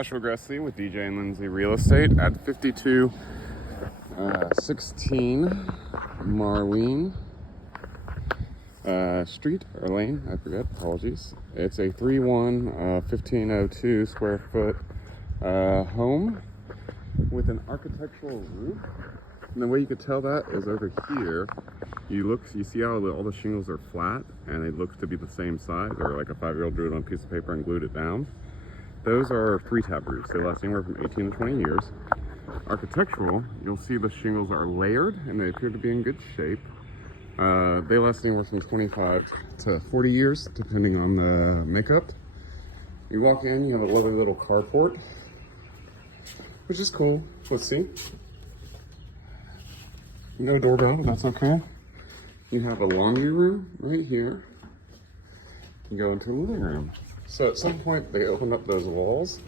Joshua Gressy with DJ and Lindsay Real Estate at 5216 Marlene Street or Lane, I forget, apologies. It's a 1502 square foot home with an architectural roof. And the way you could tell that is over here. You see how all the shingles are flat and it looks to be the same size, or like a 5-year-old drew it on a piece of paper and glued it down. Those are 3-tab roofs. They last anywhere from 18 to 20 years. Architectural, you'll see the shingles are layered and they appear to be in good shape. They last anywhere from 25 to 40 years, depending on the makeup. You walk in, you have a lovely little carport, which is cool. Let's see. No doorbell, but that's okay. You have a laundry room right here. You go into a living room. So at some point they opened up those walls.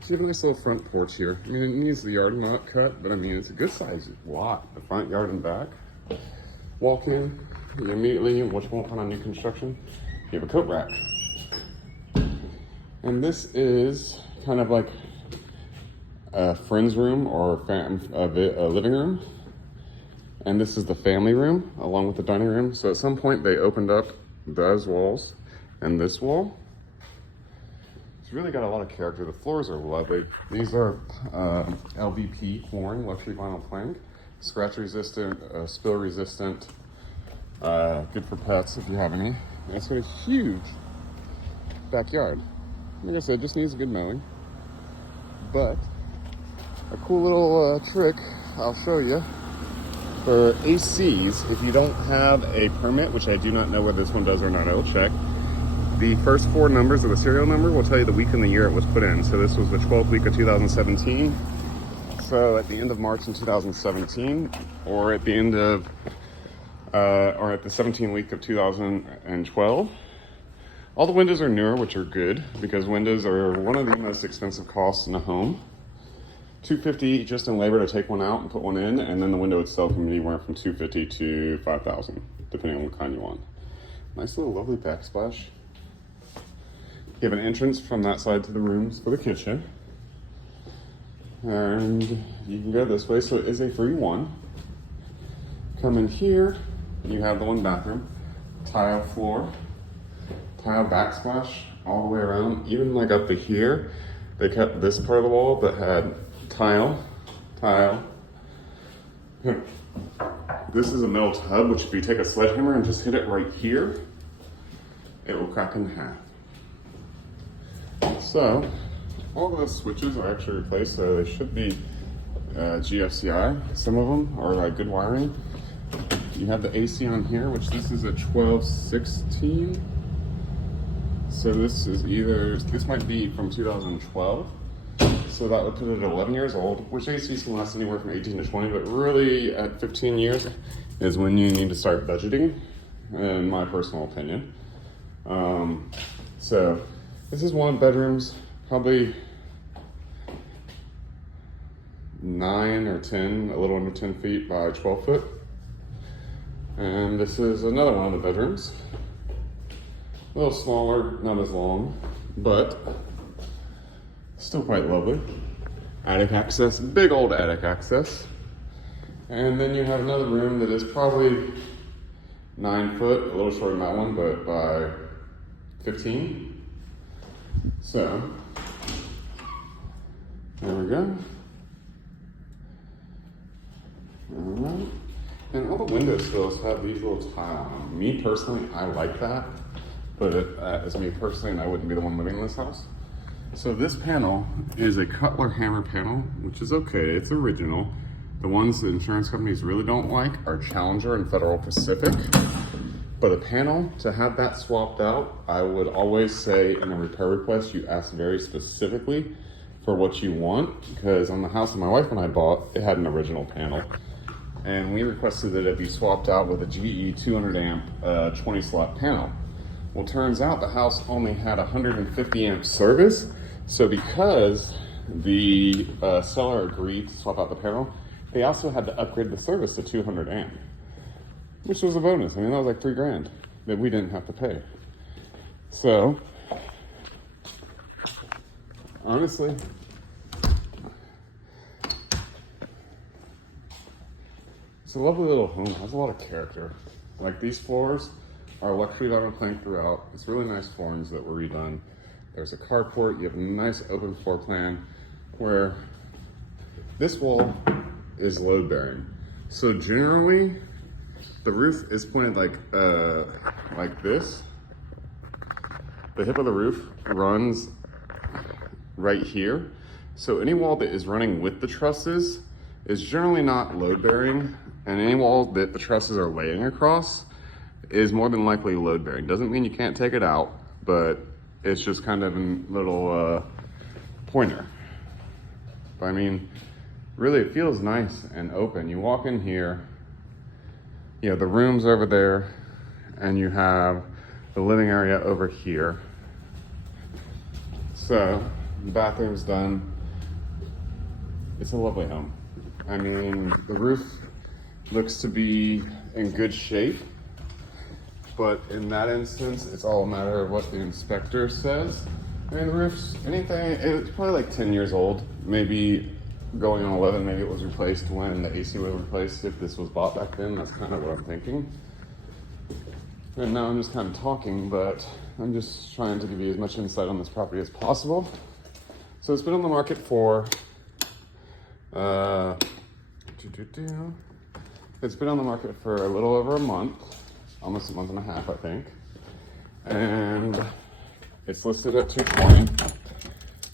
So you have a nice little front porch here. I mean, it needs the yard not cut, but I mean, it's a good sized lot, the front yard and back. Walk in, you immediately, what you won't find on new construction, you have a coat rack. And this is kind of like a friend's room or a living room. And this is the family room along with the dining room. So at some point they opened up those walls and this wall. It's really got a lot of character. The floors are lovely. These are LVP flooring, luxury vinyl plank, scratch resistant, spill resistant, good for pets if you have any. And it's got a huge backyard. Like I said, it just needs a good mowing. But a cool little trick I'll show you. For ACs, if you don't have a permit, which I do not know whether this one does or not, I will check. The first 4 numbers of the serial number will tell you the week and the year it was put in. So this was the 12th week of 2017. So at the end of March in 2017, or at the end of, or at the 17th week of 2012. All the windows are newer, which are good because windows are one of the most expensive costs in a home. $250 just in labor to take one out and put one in, and then the window itself can be anywhere from $250 to $5,000, depending on what kind you want. Nice little lovely backsplash. You have an entrance from that side to the rooms for the kitchen. And you can go this way, so it is a 3-1. Come in here, you have the one bathroom, tile floor, tile backsplash all the way around. Even like up to here, they kept this part of the wall but had tile. This is a metal tub, which if you take a sledgehammer and just hit it right here, it will crack in half. So, all of those switches are actually replaced, so they should be GFCI. Some of them are like good wiring. You have the AC on here, which this is a 1216. So this might be from 2012. So that would put it at 11 years old, which ACs can last anywhere from 18 to 20, but really at 15 years is when you need to start budgeting, in my personal opinion. So this is one of the bedrooms, probably 9 or 10, a little under 10 feet by 12 foot. And this is another one of the bedrooms. A little smaller, not as long, but still quite lovely. Attic access, big old attic access. And then you have another room that is probably 9 foot, a little shorter than that one, but by 15. So, there we go. Alright. And all the window sills have these little tiles on them. Me personally, I like that. But as me personally, and I wouldn't be the one living in this house. So this panel is a Cutler hammer panel, which is okay, it's original. The ones that insurance companies really don't like are Challenger and Federal Pacific. But a panel, to have that swapped out, I would always say in a repair request, you ask very specifically for what you want, because on the house that my wife and I bought, it had an original panel. And we requested that it be swapped out with a GE 200 amp 20 slot panel. Well, turns out the house only had 150 amp service. So because the seller agreed to swap out the panel, they also had to upgrade the service to 200 amp, which was a bonus. I mean, that was like $3,000 that we didn't have to pay. So honestly, a lovely little home. It has a lot of character. Like these floors are luxury vinyl plank throughout. It's really nice floorings that were redone. There's a carport. You have a nice open floor plan where this wall is load bearing. So generally, the roof is planted like this. The hip of the roof runs right here. So any wall that is running with the trusses is generally not load bearing, and any wall that the trusses are laying across is more than likely load bearing. Doesn't mean you can't take it out, but it's just kind of a little pointer. But I mean, really it feels nice and open. You walk in here, you know, the room's over there, and you have the living area over here. So, the bathroom's done. It's a lovely home. I mean, the roof looks to be in good shape, but in that instance, it's all a matter of what the inspector says. I mean, the roof's it's probably like 10 years old, maybe going on 11, maybe it was replaced when the AC was replaced. If this was bought back then, that's kind of what I'm thinking. And now I'm just kind of talking, but I'm just trying to give you as much insight on this property as possible. So it's been on the market for, it's been on the market for a little over a month, almost a month and a half, I think. And it's listed at $220.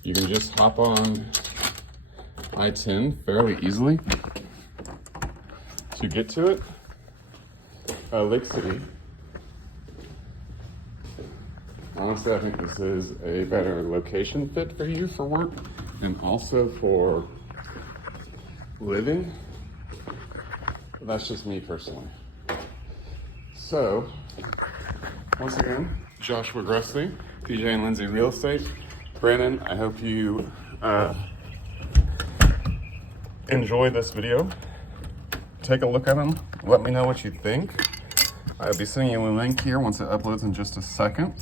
You can just hop on I-10 fairly easily to get to it. Lake City. Honestly, I think this is a better location fit for you for work and also for living. But that's just me personally. So, once again, Joshua Grussley, PJ and Lindsay Real Estate. Brandon, I hope you enjoy this video. Take a look at them. Let me know what you think. I'll be sending you a link here once it uploads in just a second.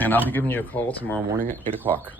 And I'll be giving you a call tomorrow morning at 8 o'clock.